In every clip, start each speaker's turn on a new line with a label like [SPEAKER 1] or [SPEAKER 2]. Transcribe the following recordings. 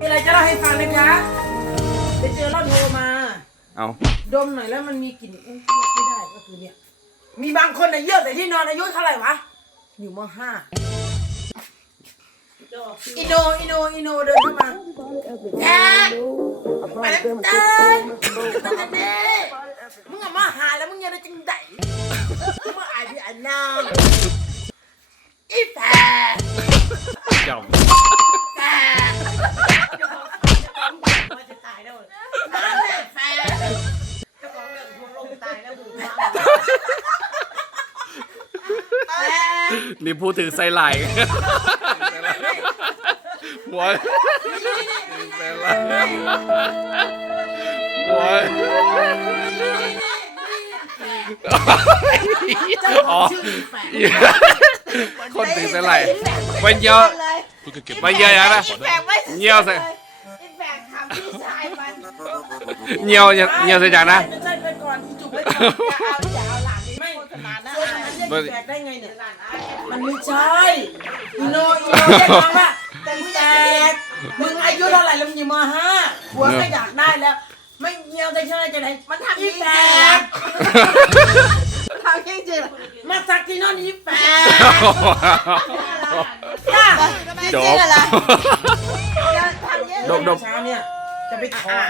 [SPEAKER 1] มีอะไรจะเล่าให้ฟังนะคะ ไปเจอรถโทรมา
[SPEAKER 2] เอา
[SPEAKER 1] ดมหน่อยแล้วมันมีกลิ่นอุ๊ยไม่ได้ก็คือเนี่ย มีบางคนน่ะเยี่ยวแต่ที่นอนอายุเท่าไหร่วะ อยู่มห้าอิโนอิโนอิโนเดินเข้ามาแจ๊คไปแล้วเต้ นี่พูด
[SPEAKER 2] ถึงไซไหลหัวไซไหลหัว
[SPEAKER 1] เจ้าของชื่ออีแฝด
[SPEAKER 2] คนถึงไซไหลมันเยอะมันเยอะอย่างนะ
[SPEAKER 3] แฝงไม่
[SPEAKER 2] เงี้ยวใส่
[SPEAKER 3] อีแฝงทำพี่ชายมัน
[SPEAKER 2] เงี้ยวเงี้ยวใส่จานนะ
[SPEAKER 1] ไม่ใช่ไปก่อนจุกไปก่อน
[SPEAKER 3] อย่าเอาอย่าเส่
[SPEAKER 1] วนอันนั้นเรียกอีแฝดได้ไงเนี่ย
[SPEAKER 3] หลานอาแก
[SPEAKER 1] มันไม่ใช่อีโนอีโนเรียกน้องว่าแต่แฝดมึงอายุเท่าไหร่แล้วมึงอยู่มห้าหัวก็อยากได้แล้ว ไม่เงี้ยวได้ใช่ไหมจะไหน
[SPEAKER 3] มันทำ
[SPEAKER 1] อี
[SPEAKER 3] ยิ่ง
[SPEAKER 1] แฝ
[SPEAKER 3] จริง
[SPEAKER 1] ด
[SPEAKER 3] ทำยิ่งจริง
[SPEAKER 1] มาสักที่นอนอีแฝดจ้า
[SPEAKER 2] จบ
[SPEAKER 3] อย่าทำยิ่ง
[SPEAKER 2] ดมดม
[SPEAKER 1] เช้าเนี่ย จะไปถอน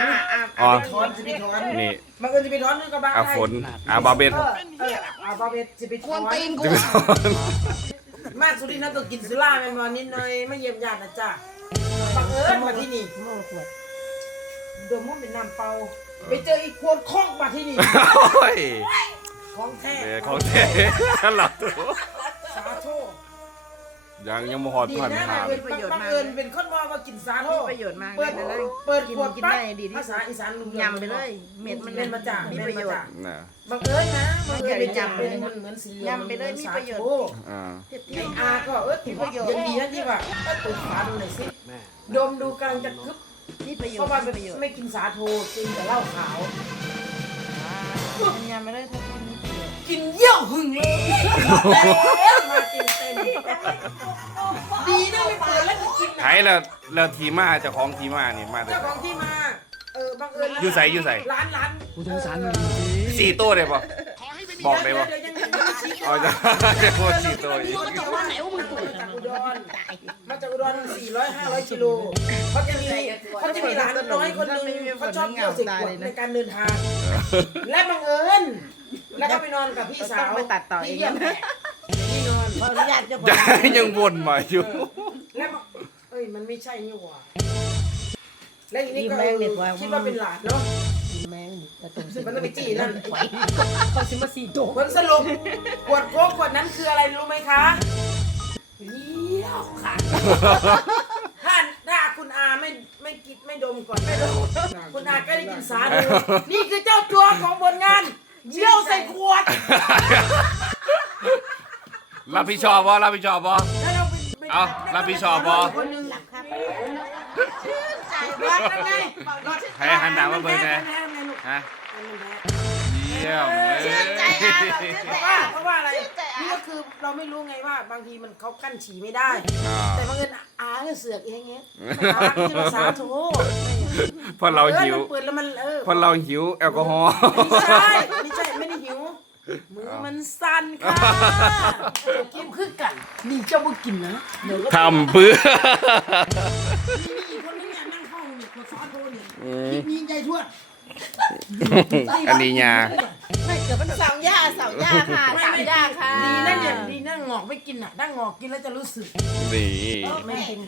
[SPEAKER 2] อ๋อ
[SPEAKER 1] จะไปถอนจะไปถอน
[SPEAKER 2] นี่
[SPEAKER 1] บางคนจะไปถอนนึกก็บ้า
[SPEAKER 2] อาฝนอาบาเบน
[SPEAKER 1] เออเอออาบาเบสจะไปถ
[SPEAKER 3] คว
[SPEAKER 1] อน
[SPEAKER 3] รตีนกู
[SPEAKER 1] มากสุดที่น่าต้องกินสุราแม่มอนิดหน่อยไม่เยี่ยมญาตินะจ้าบังเอิญมาที่นี่ดมมันเป็นน้ำเปล่าไปเจออีกขวดคอกมาที่นี่
[SPEAKER 2] โอ้ย
[SPEAKER 1] ของแท้
[SPEAKER 2] เดี๋ยวของเท่หลับตัว
[SPEAKER 1] สาโท
[SPEAKER 2] ยังยังมหอด
[SPEAKER 1] ดี
[SPEAKER 2] พัน
[SPEAKER 1] นะ
[SPEAKER 2] หา
[SPEAKER 1] เป็นบังเอิญเป็นคนว่าว่ากินสาโท
[SPEAKER 3] ประโยชน์มาก
[SPEAKER 1] เปิด
[SPEAKER 3] เลยนะ
[SPEAKER 1] เปิด
[SPEAKER 3] กิน
[SPEAKER 1] ขวด
[SPEAKER 3] กิน
[SPEAKER 1] ปั๊บ
[SPEAKER 3] ได้ดีที่
[SPEAKER 1] ภาษาอีสานลุง
[SPEAKER 3] ยำไปเลย เม็ดมัน
[SPEAKER 1] เป็นมาจาก
[SPEAKER 3] มีประโยชน์
[SPEAKER 2] น่ะ
[SPEAKER 1] บังเอิญนะบังเอิญเป็น
[SPEAKER 3] ยำไป
[SPEAKER 1] เป็น
[SPEAKER 3] เลย
[SPEAKER 1] เหมือนสี
[SPEAKER 3] ยำไปเลยมีประโยชน์
[SPEAKER 1] โอ้
[SPEAKER 2] อ่า
[SPEAKER 1] ไอ้อาก็เออถือว่ายังดีนะที่ว่าเปิดฝาดูหน่อยสิดมดูกำลังจะกึบ
[SPEAKER 3] นี่ประโยช
[SPEAKER 1] เพราะ
[SPEAKER 3] น์
[SPEAKER 1] ว่า
[SPEAKER 3] มีประโยชน์
[SPEAKER 1] ไม่กินสาโทกินแต่เหล้าขาว
[SPEAKER 3] มันยำไปเลยถ้ากินนี่ประโยชน์
[SPEAKER 1] กินเยี่ยวหึงเลยมาเต็มเต็ม ดีนะไม่เปิดแล้วก็กิน
[SPEAKER 2] ไทยแล้วแล้วทีมาเจ้าของทีมานี่มาแต่
[SPEAKER 1] เจ้าของที่มา เออบังเอิญ
[SPEAKER 2] อยู่ใส่อยู่ใส่
[SPEAKER 1] ร้านร้าน
[SPEAKER 4] ผู้สงสาร
[SPEAKER 1] เอ
[SPEAKER 4] มัน
[SPEAKER 1] อ
[SPEAKER 2] สี่ตัวได้ปะบอกได้ปะ
[SPEAKER 1] เดี๋ยวยังยังไม่ชี้
[SPEAKER 2] อ๋อจะจะพูดสี่ตัวอีก
[SPEAKER 1] มาจากว่าไหนว่ามึงมาจากอุดรมาจากอุดรสี่ร้อยห้าร้อยกิโลเขาจะมีเขาจะมีร้านน้อยคนหนึงเขาชอบเที่ยวสิบขวดในการเดินทาง และบังเอิญแล้วก็ไปนอนกับพี่สาว
[SPEAKER 3] ต้องไปตัดต่อเอง
[SPEAKER 1] ที่เยี่ยม
[SPEAKER 3] นะ
[SPEAKER 1] ที่นอน
[SPEAKER 3] ขอ อนุญาตเจ้าของ
[SPEAKER 2] จะยังวนมาอยู่
[SPEAKER 1] แล้วบอกเอ้ยมันไม่ใช่นี่หว่าแล้วทีนี้ก็เออคิดว่าเป็นหลานเนาะ
[SPEAKER 3] แมงกระตุ้น
[SPEAKER 1] มันต้องไปจี้นั่น
[SPEAKER 3] เขาซื้อมาสี่ตัว
[SPEAKER 1] ผลสรุปขวดโค้กขวดนั้นคืออะไรรู้ไหมคะเลี้ยวค่ะถ้าถ้าคุณอาไม่ไม่กินไม่ดมก่อนไม่ดมคุณอาก็ได้กินสาดูนี่คือเจ้าตัวของบนงานเยี่ยวใส่ขวด
[SPEAKER 2] รับผิดชอบบ่รับผิดชอบบ่
[SPEAKER 1] แล้วเราไปไป
[SPEAKER 2] เอารับผิดชอบบ่
[SPEAKER 1] คนหนึ่ง
[SPEAKER 3] ครับ
[SPEAKER 1] รักกันไง
[SPEAKER 2] ให้หันหน้ามาเบิ่งแน่
[SPEAKER 1] แน่แน่ลูก
[SPEAKER 2] ฮะเยี่ยมเลย
[SPEAKER 3] ชื่นใจอะเราชื่น
[SPEAKER 1] เพ
[SPEAKER 3] ใจ
[SPEAKER 1] ราะว่า
[SPEAKER 3] อะ
[SPEAKER 1] เพราะว่าอะไร
[SPEAKER 3] ชื่นใจอะ
[SPEAKER 1] นี่ก็คือเราไม่รู้ไงว่าบางทีมันเขากั้นฉี่ไม่ได้
[SPEAKER 2] อ่า
[SPEAKER 1] แต่บางเอิญอาก็เสือกเองเงี้ยอาที่ภาษาโถ
[SPEAKER 2] เพราะเราหิว
[SPEAKER 1] เปิดแล้วมันเออ
[SPEAKER 2] เพราะเราหิวแอลกอฮอล์
[SPEAKER 1] ไม่ใช่ไม่ใช่ไม่ได้หิว มือมันสั่นค่ะกินคือกัน นี่เจ้าบ่กินนะเดี๋ยวก็
[SPEAKER 2] ทำเพื่อ
[SPEAKER 1] นี่อีกคนนึงเนี่ยนั่งเข้าเนี่ยภาษาโทเนี่ยคลิปนี้ใจทั่ว
[SPEAKER 2] อันนี้ยา
[SPEAKER 1] ไม่เกิดมัน
[SPEAKER 3] สองย่าสองย่าค่ะสามย่าค่ะ
[SPEAKER 1] ดีนะเนี่ยดีนะงอกไม่กินอะถ้างอกกินแล้วจะรู้สึก
[SPEAKER 2] นี่
[SPEAKER 1] ไม่กิน